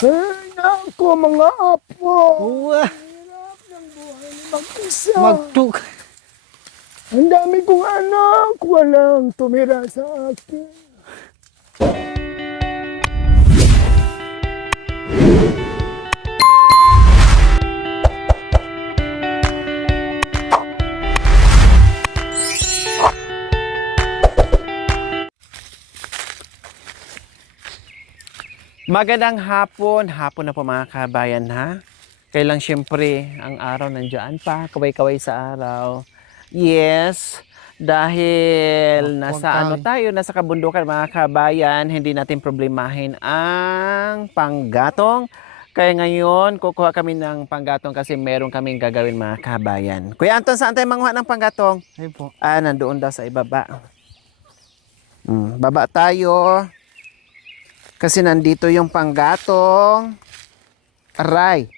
Ay, naku, mga apo. Uwa, Hirap ng buhay ni mag-isa. magtuk. Ang dami kong anak, walang tumira sa akin. Magandang hapon na po mga kabayan ha. Kailang syempre ang araw nandiyan pa, kaway-kaway sa araw. Yes, dahil nasa nasa kabundukan mga kabayan, hindi natin problemahin ang panggatong. Kaya ngayon, kukuha kami ng panggatong kasi meron kaming gagawin mga kabayan. Kuya Anton, saan tayo manguha ng panggatong? Ay po. Nandoon daw sa ibaba. Baba tayo. Kasi nandito yung panggatong. Aray.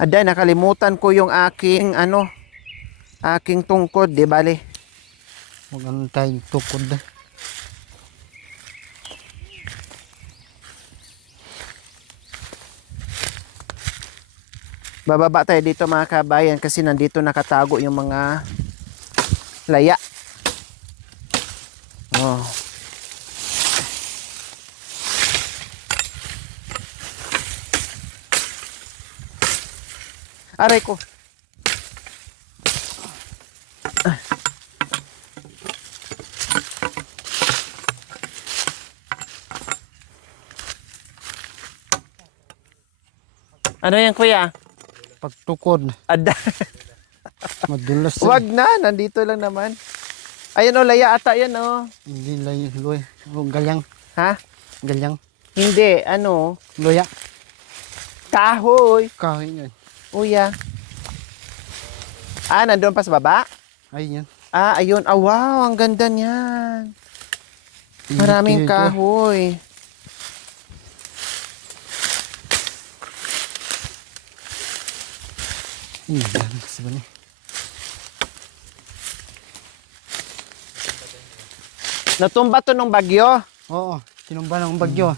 Aday, nakalimutan ko yung aking tungkod, di bali. Huwag ano tayo tukod na. Bababa tayo dito mga kabayan kasi nandito nakatago yung mga laya. Oh. Aray ko. Ano yan kuya? Pagtukod. Ada. Madulas. Wag na, nandito lang naman. Ayan o, laya ata yan o. Hindi layo, loy. O, galyang. Ha? Galyang. Hindi, Loya. kahoy. Kahoy yan. Uya. Nandun pa sa baba? Ay yan. Ayun. Wow, ang ganda niyan. Maraming kahoy. Yan. Kasi ba ni? Natumba to nung bagyo. Oo. Tinumba ng bagyo.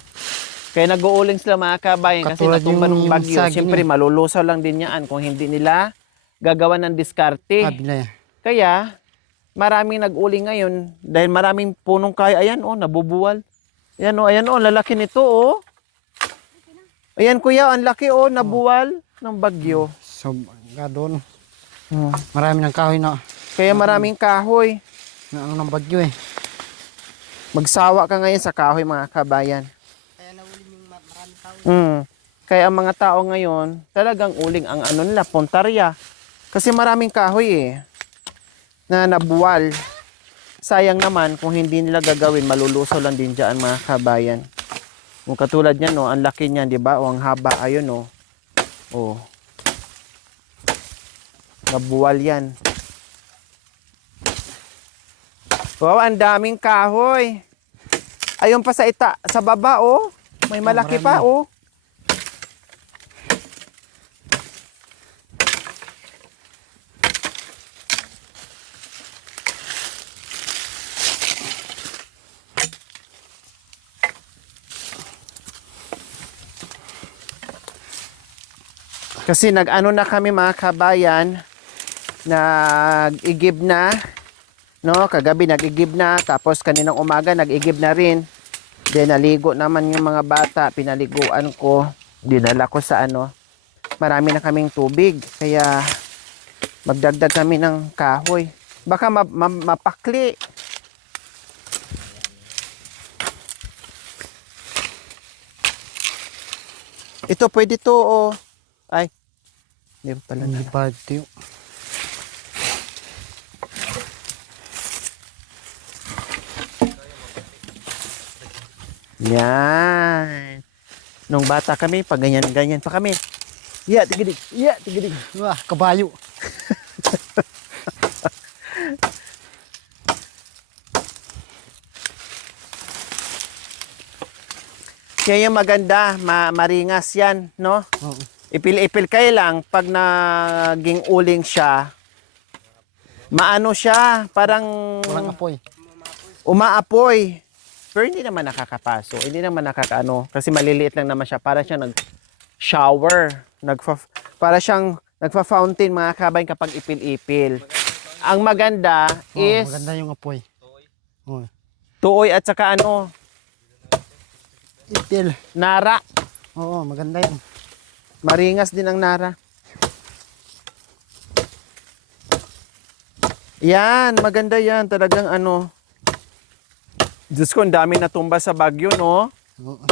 Kaya nag-uuling sila mga kabayan kasi Katulad natumba nung yung bagyo. saging Siyempre, eh. malulusaw lang din yan kung hindi nila gagawa ng diskarte. Sabi na yan. Kaya, maraming nag-uling ngayon dahil maraming punong kahoy. Ayan nabubuwal. Ayan lalaki nito Ayan kuya, ang laki nabuwal ng bagyo. So, doon. Marami ng kahoy na. Kaya maraming kahoy. Na ano ng bagyo eh. Magsawa ka ngayon sa kahoy mga kabayan. Kaya nauling yung maraming kahoy. Kaya ang mga tao ngayon, talagang uling ang nila, puntarya. Kasi maraming kahoy na nabuwal. Sayang naman kung hindi nila gagawin, malulusaw lang din dyan mga kabayan. Kung katulad niyan ang laki niyan, di ba? O ang haba, ayun nabuwal yan. Wow, ang daming kahoy. Ayun pa sa baba may malaki pa Kasi nag-ano na kami mga kabayan, nag-igib na. Kagabi nag-igib na, tapos kaninang umaga nag-igib na rin. Then naligo naman yung mga bata, pinaliguan ko, dinala ko sa marami na kaming tubig, kaya magdagdag kami ng kahoy. Baka mapakli. Ito pwede to Ay, hindi pala Hindi pa ito. Yan. Nung bata kami, pag ganyan-ganyan pa kami. Tigidig. Tigidig. Wah, kabayo. Kaya yung maganda, maringas yan, no? Oo. Ipil-ipil kayo lang, pag naging uling siya, maano siya, parang Walang apoy. umaapoy. Pero hindi naman nakakapaso. Hindi naman nakakaano. Kasi maliliit lang naman siya. Para siyang nag-shower. Para siyang nagfa-fountain mga kabayan kapag ipil-ipil. Ang maganda is maganda yung apoy. Oh. tuoy at saka ano, Itil. nara. Oo, maganda yun. Maringas din ang nara. Yan, maganda yan. Talagang ano. Diyos ko, ang dami natumba sa bagyo, no? Oo.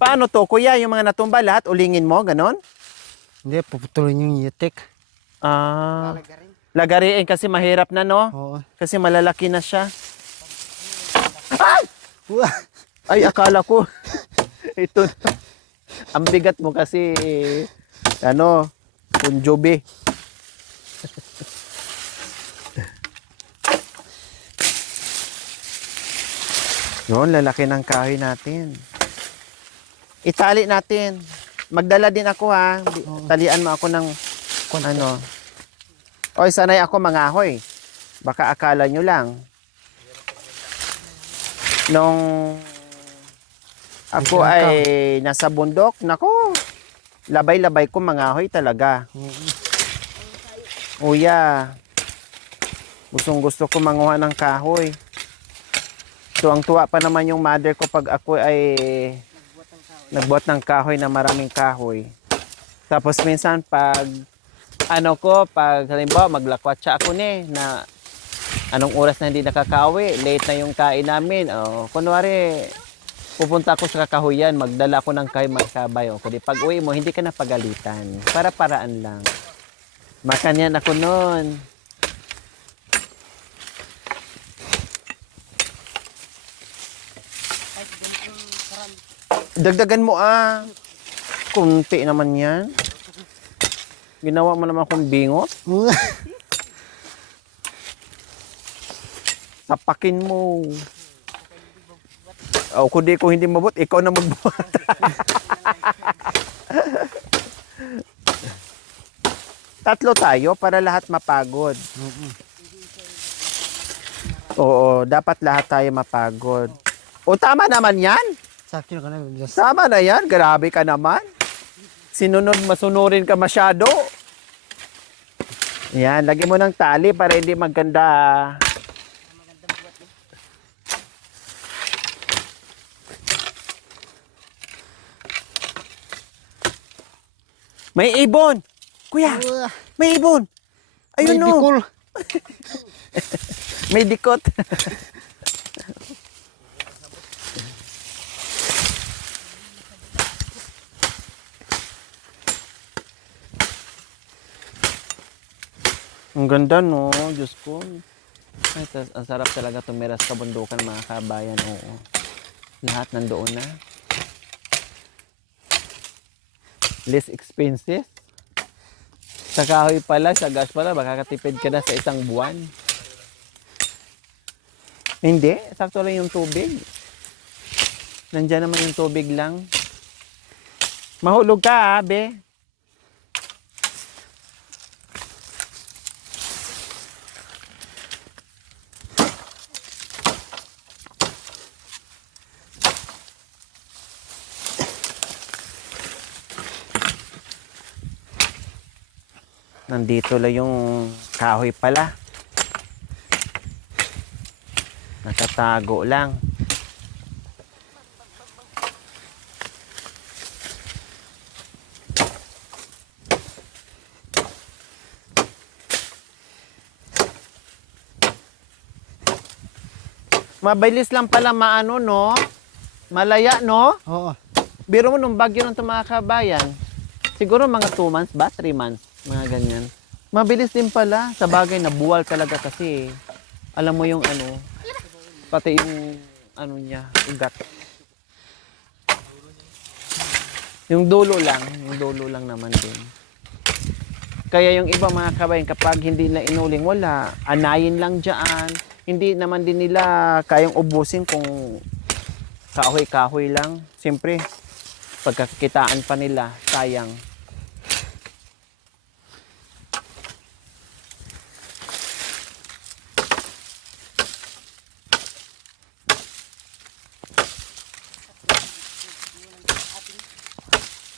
Paano to, kuya? Yung mga natumba lahat, ulingin mo, ganon? Hindi, puputulin yung yitik. Ah, lagariin kasi mahirap na, no? Oo. Kasi malalaki na siya. Wah! Ay, akala ko. Ito na. Ang bigat mo kasi, ano, punjobi. Yun, lalaki ng kahoy natin. Itali natin. Magdala din ako ha. Talian mo ako ng ano. Oy, sanay ako mangahoy. Baka akala nyo lang. Nung ako ay nasa bundok, nako, labay-labay ko mangahoy talaga. Uya, gustong gusto ko manguha ng kahoy. Tuwang-tuwa pa naman yung mother ko pag ako ay nagbuhat ng kahoy na maraming kahoy. Tapos minsan pag pag halimbawa maglakwatsa ako na anong oras na hindi nakakawi, late na yung kain namin. Kunwari, pupunta ako sa kakahuyan, magdala ako ng kahoy mga kabay. Kundi pag uwi mo, hindi ka na pagalitan. Para-paraan lang. Makanyan ako noon. Dagdagan mo kunti naman yan. Ginawa mo naman akong bingot. Tapakin mo. Kundi ko hindi mabot, ikaw na magbuhat. Tatlo tayo para lahat mapagod. Oo, dapat lahat tayo mapagod. O tama naman yan. Sakto ka na. Just... Tama na yan, grabe ka naman. Masunurin ka masyado. Yan, lagyan mo ng tali para hindi maganda. May ibon. Kuya, may ibon. Ayun May no. bikol. May dikot. Ang ganda no, Diyos ko. Ay, ang sarap talaga tumira sa kabundukan mga kabayan. Oo. Lahat nandoon na. Less expensive. Sa kahoy pala, sa gas pala, makakatipid ka na sa isang buwan. Hindi, sakto lang yung tubig. Nandiyan naman yung tubig lang. Mahulog ka, be. Nandito lang yung kahoy pala. Nakatago lang. Mabilis lang pala maano, no? Malaya, no? Oo. Biro mo nung bagyo ng mga kabayan, siguro mga 2 months ba? 3 months? Mga ganyan. Mabilis din pala. Sa bagay, nabuwal talaga kasi. Alam mo yung ano, pati yung ano niya, ugat. Yung dulo lang naman din. Kaya yung iba mga kabayan, kapag hindi na inuling, wala. Anayin lang dyan. Hindi naman din nila kayang ubusin kung kahoy-kahoy lang. Siyempre, pagkakitaan pa nila, sayang.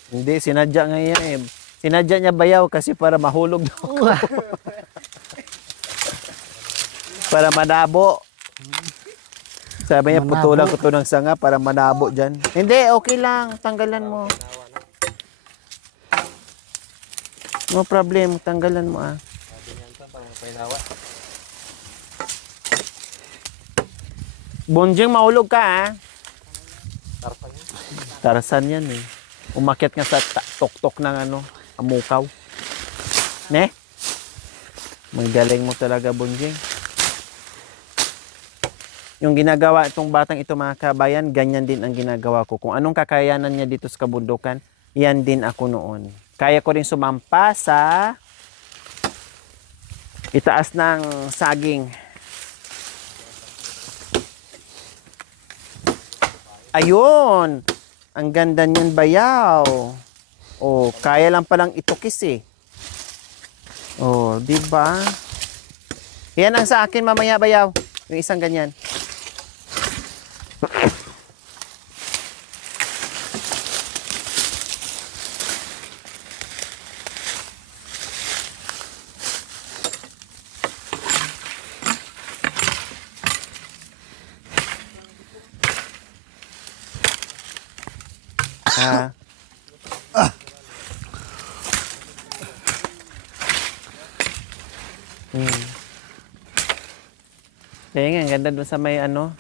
Hindi, sinadya nga yan eh. Sinadya niya bayaw kasi para mahulog daw ako. Para manabo. Sabi niya, Manabo. putulan ko to ng sanga para manabo dyan. Hindi, okay lang. Tanggalan mo. No problem. Tanggalan mo ah. Bonjeng, mahulog ka ah. Tarsan yan eh. Umakyat nga sa tok-tok ng ano, amukaw. Ne? Magaling mo talaga, Bonjeng. Yung ginagawa itong batang ito mga kabayan, ganyan din ang ginagawa ko. Kung anong kakayanan niya dito sa kabundukan, yan din ako noon. Kaya ko rin sumampa sa itaas ng saging. Ayun! Ang ganda niyan bayaw. Oh, kaya lang palang itukis eh. Oh, di ba? Yan ang sa akin mamaya bayaw. Yung isang ganyan. Ha? Kaya nga, ang ganda doon sa may ano,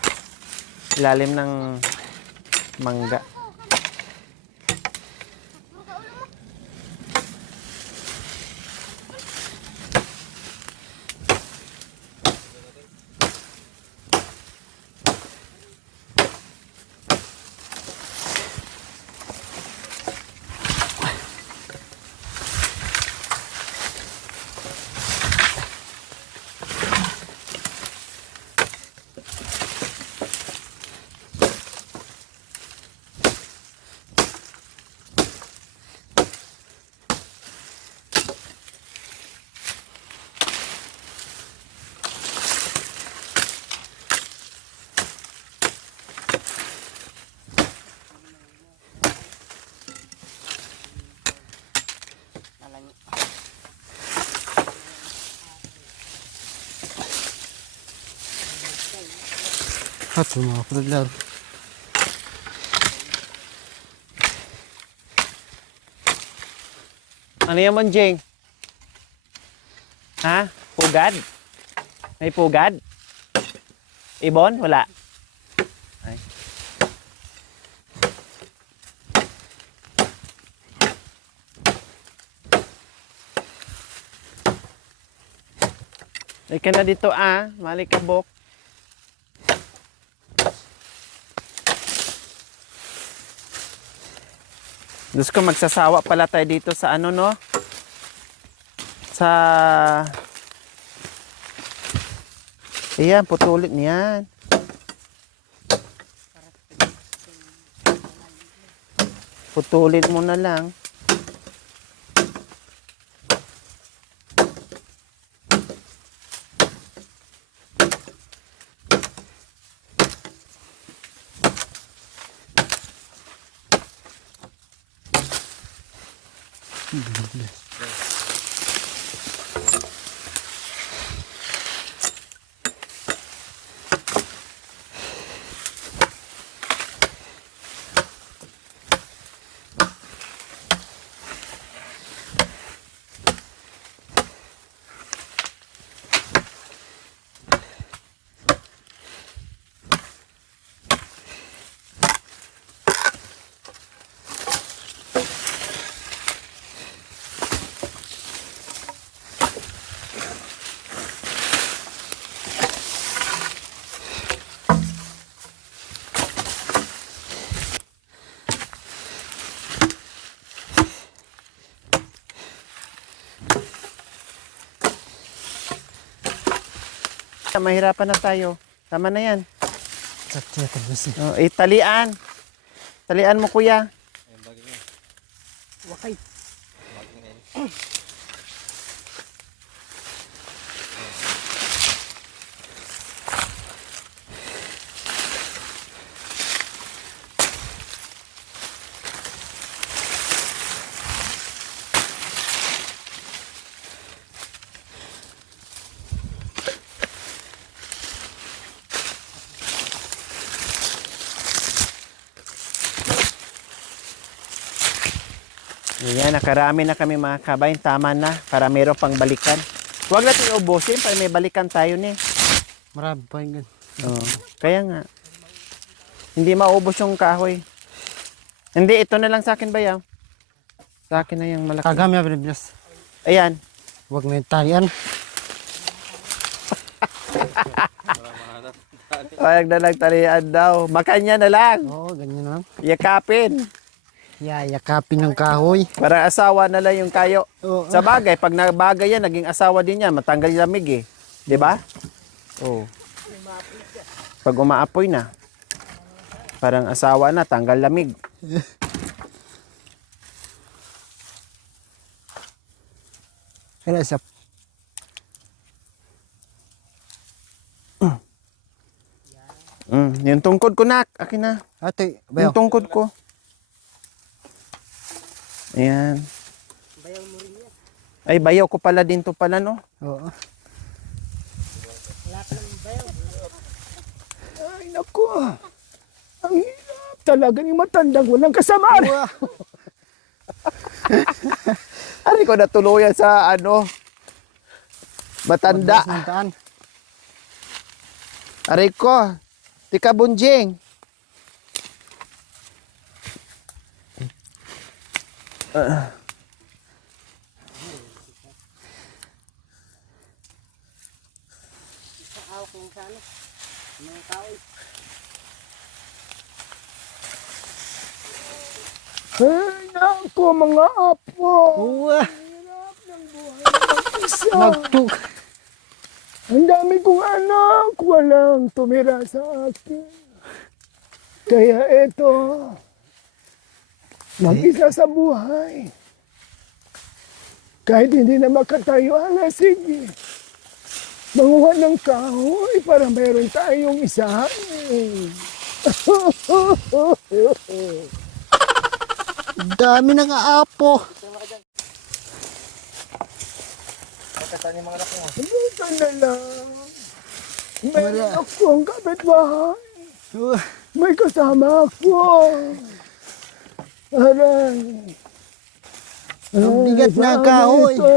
ilalim ng mangga. Ato mga kapatid. Ano yan, Monjeng? Ha? Pugad? May pugad? Ibon? Wala. Ay. Ay ka na dito ah, malikabok. Diyos ko, magsasawa pala tayo dito sa ano, no? Sa... Ayan, putulin niyan. Putulin mo na lang. Mahirapan na tayo. Tama na yan. Oh, talian. Talian mo, kuya. Wakay. Ayan, nakarami na kami mga kabayan. Tama na, para meron pang balikan. Huwag natin ubusin, para may balikan tayo ni. Marami pa yun. Oo. Kaya nga. Hindi maubos yung kahoy. Hindi, ito na lang sa akin bayaw. Sa akin na yung malaki. Kagami na binibilas. Ayan. Huwag na yung talian. Huwag na lang talian daw. Makanya na lang. Oo, ganyan lang. Yakapin. Yayakapin ng kahoy. Para asawa na lang yung kayo. Oo. Sa bagay, pag nabagay yan, naging asawa din yan. Matanggal yung lamig eh. Di ba? Oo. Pag umaapoy na, parang asawa na, tanggal lamig. Kaya sa Yung tungkod ko na, akin na. ate, Yung bayaw. tungkod ko. Ayan. Ay, bayaw ko pala din to pala, no? Oo. Ay, naku. Ang hirap talaga ni matandang walang kasamaan. Ari ko natuluyan sa ano, matanda. Madalas ng daan. Aray ko, tika bunjing. Ay, naku, mga apo. Oo. Hirap ng buhay ng isa. Nagtuk. Ang dami kong anak, walang tumira sa akin. Kaya eto, mag-isa sa buhay. Kahit hindi na makatayo, sige. Manguha ng kahoy para meron tayong isahin. Dami ng aapo. Buta na lang. Meron akong kapitbahay. Oo. May kasama ako. Aray. Ang bigat Ay, na paano kahoy. ito?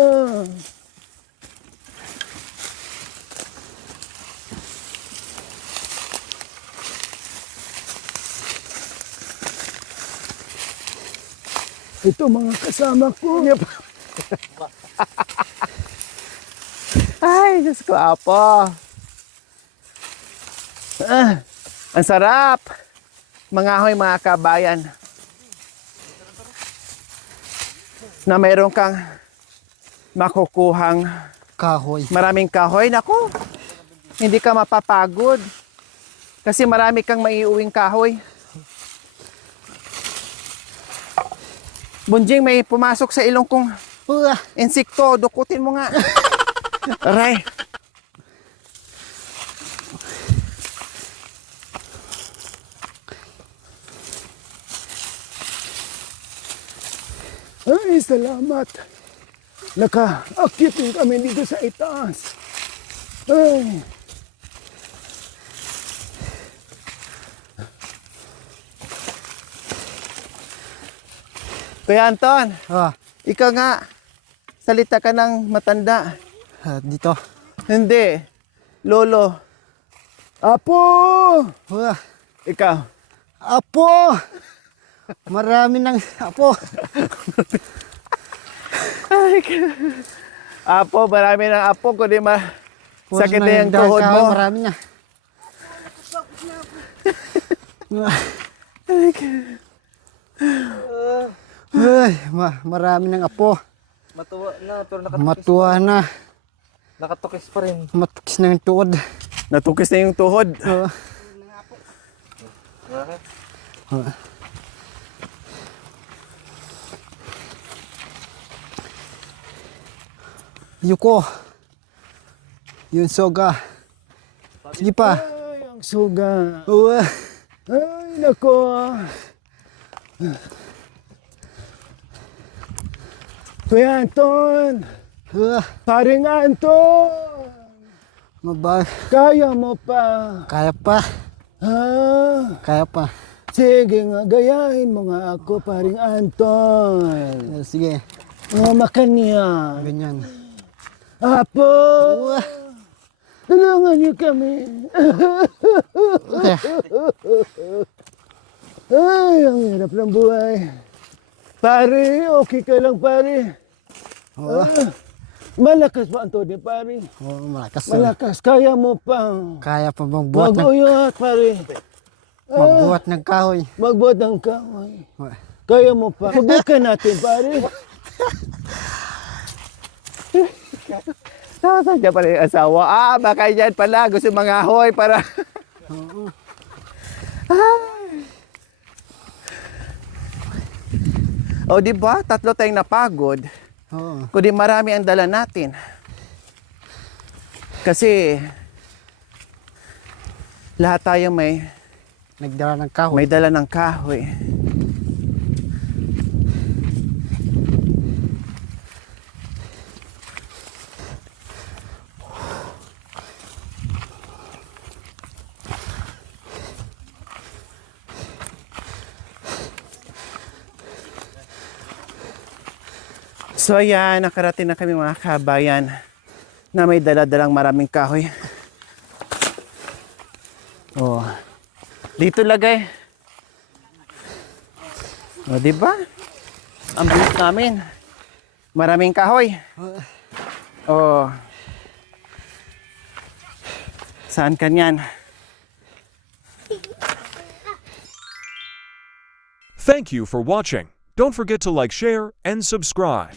Ito mga kasama ko. Ay, Diyos ko, apo. Ang sarap. Mangahoy mga kabayan. Na mayroon kang makukuhang Kahoy. maraming kahoy. Naku, hindi ka mapapagod. Kasi marami kang maiuwing kahoy. Bunjing, may pumasok sa ilong kong Oo. insekto. Dukutin mo nga. Aray. Ay, salamat. Naka-akit din kami dito sa itaas. Ay. Kuya Anton, Ah, ikaw nga. Salita ka ng matanda. dito. Hindi. Lolo. Apo! Oo. Ikaw. Apo! Marami ng apo. Apo, marami ng apo. Kundi sakit na yung tuhod kahoy, mo. marami na. Ay, marami ng apo. Matuwa na, pero Matuwa na. nakatukis pa rin. Matukis na yung tuod. Natukis na yung tuhod. Oo. Bakit? Yuko. Yun soga. Sige pa. Ay, ang suga. Oo. Ay, nako. Kuya Anton, Oo. paring Anton, Mabag. kaya mo pa. Kaya pa. Ha? Kaya pa. Sige nga, gayahin mo nga ako, paring Anton. Sige, Oh, makanya. ganyan. Apo! Tulungan niyo kami. Ay, ang hirap ng buhay. Pare, okay ka lang, pare. Oo, Malakas ba ang todo, pare? malakas. Malakas, kaya mo pang Kaya pa magbuhat ng, mag-uyat, pare. magbuhat ng kahoy. Magbuhat ng kahoy. Kaya mo pa. Subukan natin, pare. Sasadya pala yung asawa. Baka yan pala. Gusto mga hoy para... O, di ba? Tatlo tayong napagod. Oo. Kundi marami ang dala natin. Kasi lahat tayo may Nagdala ng kahoy. dala ng kahoy. So ayan, nakarating na kami mga kabayan na may dala-dalang maraming kahoy. Oh. Dito lagay. O, di ba? Ang bilis namin. Maraming kahoy. Oh. Saan kanyan? Thank you for watching. Don't forget to like, share, and subscribe.